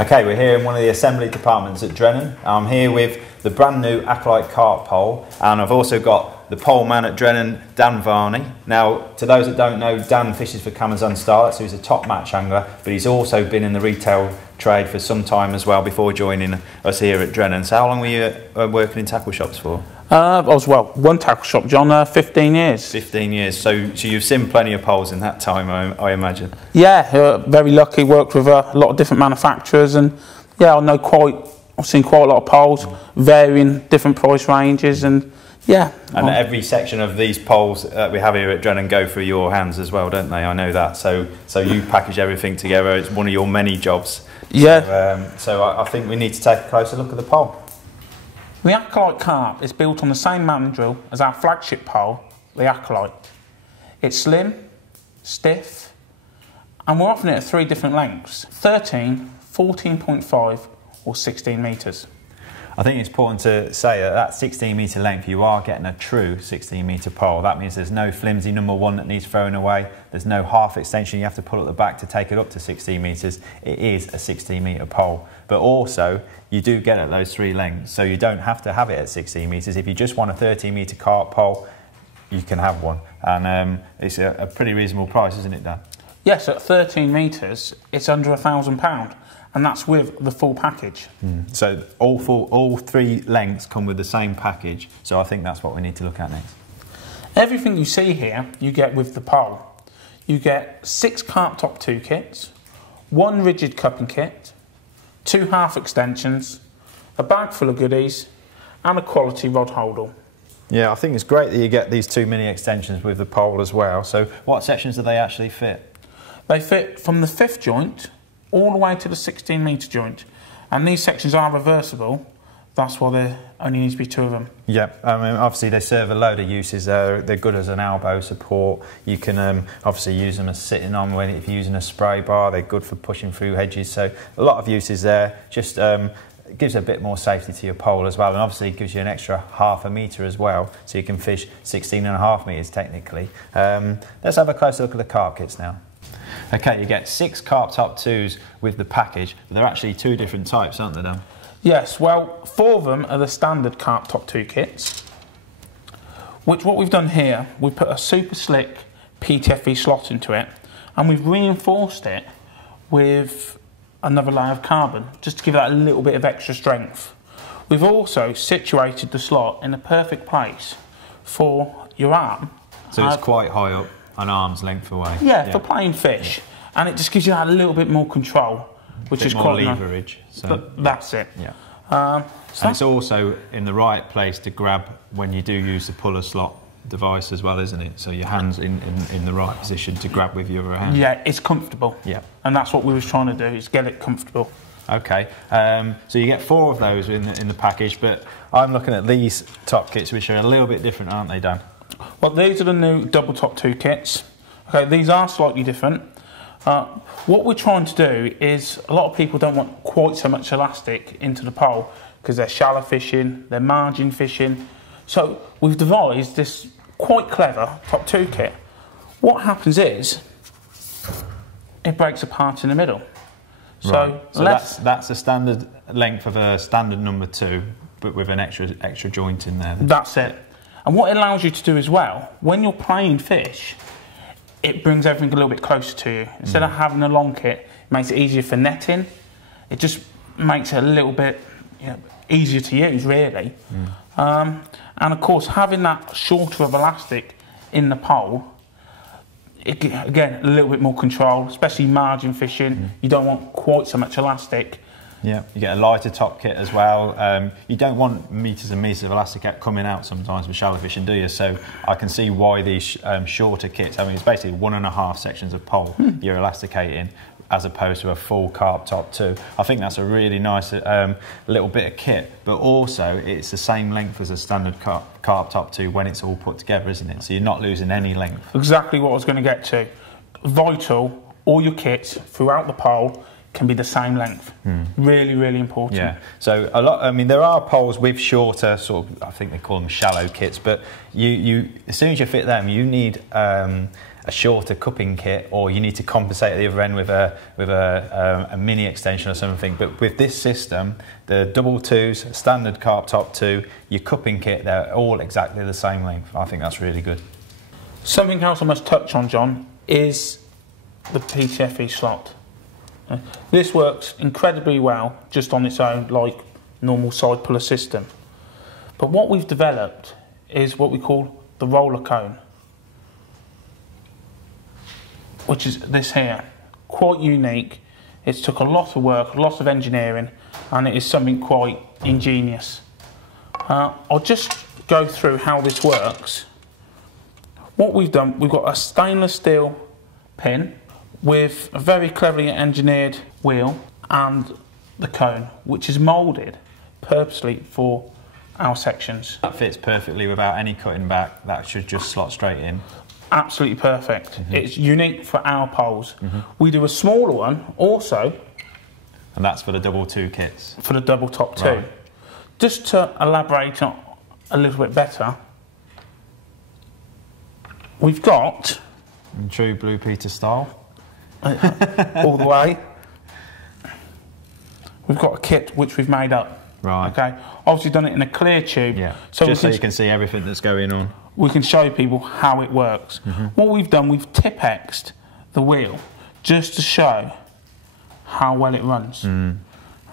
Okay, we're here in one of the assembly departments at Drennan. I'm here with the brand new Acolyte Carp pole, and I've also got the pole man at Drennan, Dan Varney. Now, to those that don't know, Dan fishes for Camazon Starlet, so he's a top match angler, but he's also been in the retail trade for some time as well before joining us here at Drennan. So how long were you working in tackle shops for? I was, one tackle shop, John, 15 years. 15 years, so you've seen plenty of poles in that time, I imagine? Yeah, very lucky, worked with a lot of different manufacturers, and yeah, I've seen quite a lot of poles, varying different price ranges, and yeah. And every section of these poles that we have here at Drennan go through your hands as well, don't they? I know that, so you package everything together, it's one of your many jobs. Yeah. So I think we need to take a closer look at the pole. The Acolyte Carp is built on the same mandrel as our flagship pole, the Acolyte. It's slim, stiff, and we're offering it at 3 different lengths: 13, 14.5 or 16 metres. I think it's important to say that 16 metre length, you are getting a true 16 metre pole. That means there's no flimsy number 1 that needs throwing away. There's no half extension you have to pull at the back to take it up to 16 metres. It is a 16 metre pole. But also, you do get at those 3 lengths, so you don't have to have it at 16 metres. If you just want a 13 metre carp pole, you can have one. And it's a pretty reasonable price, isn't it, Dan? Yes, at 13 metres, it's under £1,000. And that's with the full package. So all 3 lengths come with the same package, so I think that's what we need to look at next. Everything you see here, you get with the pole. You get 6 carp top 2 kits, 1 rigid cupping kit, 2 half extensions, a bag full of goodies, and a quality rod holder. Yeah, I think it's great that you get these 2 mini extensions with the pole as well. So what sections do they actually fit? They fit from the 5th joint all the way to the 16 metre joint, and these sections are reversible. That's why there only needs to be 2 of them. Yeah, I mean, obviously they serve a load of uses. They're good as an elbow support. You can obviously use them as sitting on if you're using a spray bar. They're good for pushing through hedges, so a lot of uses there. Just gives a bit more safety to your pole as well, and obviously it gives you an extra ½ metre as well, so you can fish 16.5 metres technically. Let's have a closer look at the carp kits now. Okay, you get 6 carp top 2s with the package, but they're actually 2 different types, aren't they, Dan? Yes, well, 4 of them are the standard carp top 2 kits, which what we've done here, we've put a super slick PTFE slot into it, and we've reinforced it with another layer of carbon, just to give that a little bit of extra strength. We've also situated the slot in a perfect place for your arm. So it's quite high up, an arm's length away. Yeah, for playing fish, and it just gives you that a little bit more control, which is quite leverage. So but that's it. Yeah. And it's also in the right place to grab when you do use the puller slot device as well, isn't it? So your hand's in the right position to grab with your other hand. Yeah, it's comfortable. Yeah. And that's what we was trying to do, is get it comfortable. Okay, so you get 4 of those in the package, but I'm looking at these top kits, which are a little bit different, aren't they, Dan? Well, these are the new double top 2 kits. Okay, these are slightly different. What we're trying to do is, a lot of people don't want quite so much elastic into the pole because they're shallow fishing, they're margin fishing. So we've devised this quite clever top 2 kit. What happens is, it breaks apart in the middle. Right. So that's a standard length of a standard number 2, but with an extra joint in there. That's it. And what it allows you to do as well, when you're playing fish, it brings everything a little bit closer to you. Instead of having a long kit, it makes it easier for netting. It just makes it a little bit easier to use, really. And of course, having that shorter of elastic in the pole, again, a little bit more control, especially margin fishing. You don't want quite so much elastic. Yeah, you get a lighter top kit as well. You don't want meters and meters of elastic coming out sometimes with shallow fishing, do you? So I can see why these shorter kits, I mean, it's basically 1.5 sections of pole you're elasticating, as opposed to a full carp top 2. I think that's a really nice little bit of kit, but also it's the same length as a standard carp top 2 when it's all put together, isn't it? So you're not losing any length. Exactly what I was going to get to. Vital, all your kits throughout the pole can be the same length. Really, really important. Yeah. So a lot. I mean, there are poles with shorter sort of, I think they call them shallow kits, but you as soon as you fit them, you need a shorter cupping kit, or you need to compensate at the other end with a mini extension or something. But with this system, the double twos, standard carp top two, your cupping kit, they're all exactly the same length. I think that's really good. Something else I must touch on, John, is the PTFE slot. This works incredibly well just on its own, like normal side puller system. But what we've developed is what we call the roller cone, which is this here. Quite unique. It's took a lot of work, a lot of engineering, and it is something quite ingenious. I'll just go through how this works. What we've done, we've got a stainless steel pin with a very cleverly engineered wheel and the cone, which is moulded purposely for our sections. That fits perfectly without any cutting back. That should just slot straight in. Absolutely perfect. It's unique for our poles. We do a smaller one also. And that's for the double two kits? For the double top two. Right. Just to elaborate on a little bit better, we've got... In true Blue Peter style. all the way. We've got a kit which we've made up. Right. Okay. Obviously done it in a clear tube. Yeah. So just so you can see everything that's going on. We can show people how it works. What we've done, we've Tipp-Ex'd the wheel just to show how well it runs.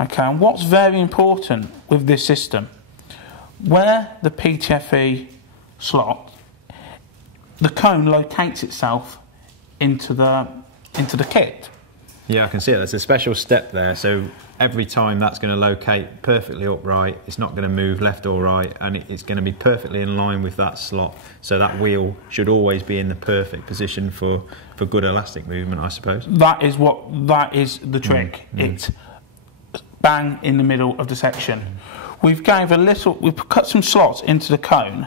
Okay. And what's very important with this system, where the PTFE slot, the cone locates itself into the kit. Yeah, I can see it. There's a special step there, so every time that's going to locate perfectly upright. It's not going to move left or right, and it's going to be perfectly in line with that slot. So that wheel should always be in the perfect position for good elastic movement, I suppose. That is the trick. It's bang in the middle of the section. We've cut some slots into the cone,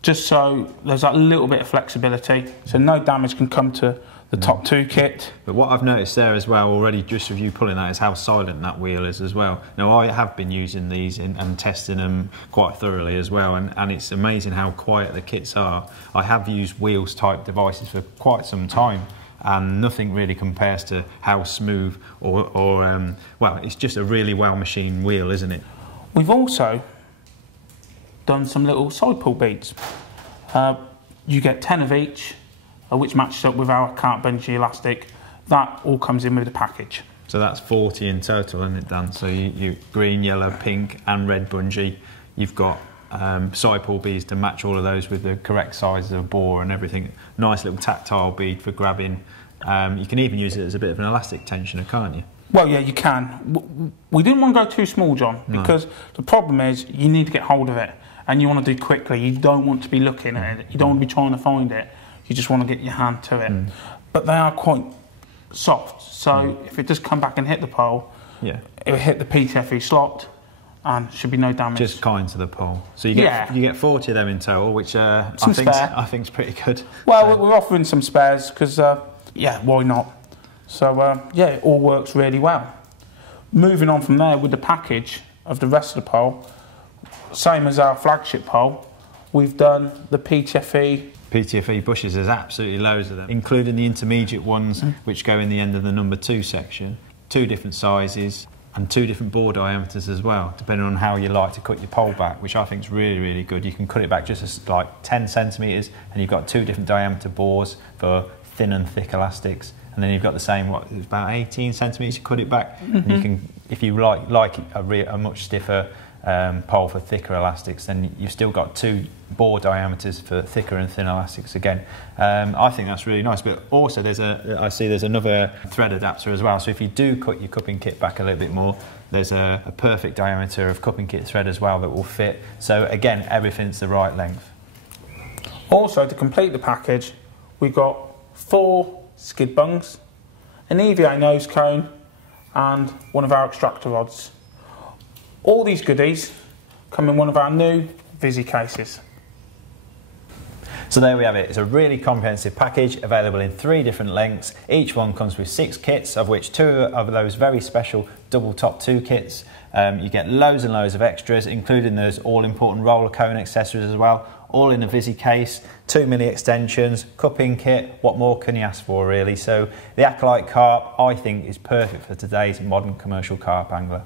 just so there's that little bit of flexibility, so no damage can come to the top two kit. But what I've noticed there as well already, just with you pulling that, is how silent that wheel is as well. Now, I have been using these and testing them quite thoroughly as well, and it's amazing how quiet the kits are. I have used wheels type devices for quite some time, and nothing really compares to how smooth well, it's just a really well machined wheel, isn't it? We've also done some little side pull beads. You get 10 of each, which matches up with our carp bungee elastic. That all comes in with the package. So that's 40 in total, isn't it, Dan? So you green, yellow, pink and red bungee. You've got side pull beads to match all of those with the correct size of bore and everything. Nice little tactile bead for grabbing. You can even use it as a bit of an elastic tensioner, can't you? Well, yeah, you can. We didn't want to go too small, John, because the problem is you need to get hold of it, and you want to do quickly. You don't want to be looking at it. You don't want to be trying to find it. You just want to get your hand to it. But they are quite soft, so if it does come back and hit the pole, it will hit the PTFE slot and should be no damage. Just kind to the pole. So you get 40 of them in total, which I think is pretty good. Well, we're offering some spares because, why not? So, it all works really well. Moving on from there with the package of the rest of the pole, same as our flagship pole, we've done the PTFE bushes. There's absolutely loads of them, including the intermediate ones which go in the end of the number 2 section. 2 different sizes and 2 different bore diameters as well, depending on how you like to cut your pole back, which I think is really, really good. You can cut it back just as like 10 centimetres, and you've got 2 different diameter bores for thin and thick elastics, and then you've got the same, it's about 18 centimetres you cut it back, and you can, if you like a much stiffer pole for thicker elastics, then you've still got 2 bore diameters for thicker and thin elastics again. I think that's really nice, but also I see there's another thread adapter as well, so if you do cut your cupping kit back a little bit more, there's a perfect diameter of cupping kit thread as well that will fit, so again, everything's the right length. Also, to complete the package, we've got 4 skid bungs, an EVA nose cone and one of our extractor rods. All these goodies come in one of our new Visi cases. So there we have it. It's a really comprehensive package available in 3 different lengths. Each one comes with 6 kits, of which 2 of those very special double top 2 kits. You get loads and loads of extras, including those all important roller cone accessories as well. all in a Visi case, 2 milli extensions, cupping kit. What more can you ask for, really? So the Acolyte Carp, I think, is perfect for today's modern commercial carp angler.